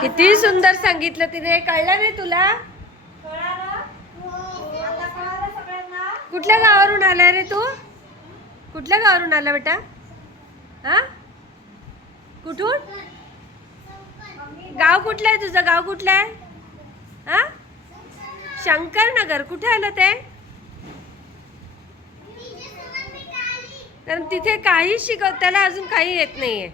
किती सुंदर सांगितलं तिने. कळलं नाही तुला? कुठल्या गावावरून आला रे तू? कुठल्या गावावरून आला बेटा? हा, कुठून? गाव कुठलं आहे तुझं? गाव कुठलं आहे? हा, शंकरनगर. कुठे आलं ते? कारण तिथे काही शिकव, त्याला अजून काही येत नाहीये.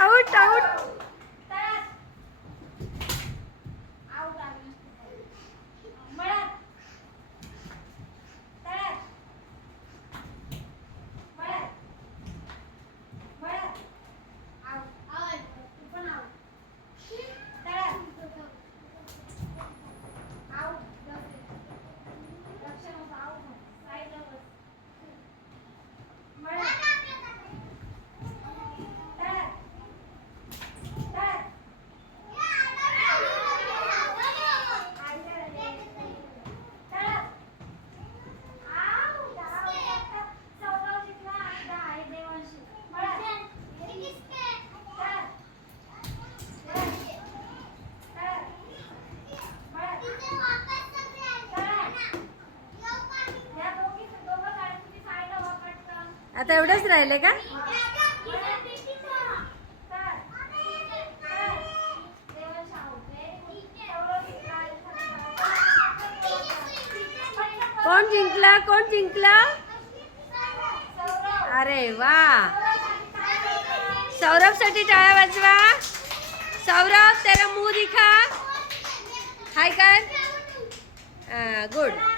Out out. आता एवढंच राहिले का? कोण जिंकला? कोण जिंकला? अरे वा, सौरभ साठी टाळ्या वाजवा. सौरभ, तेरा मुंह दिखा. हाय कर. गुड.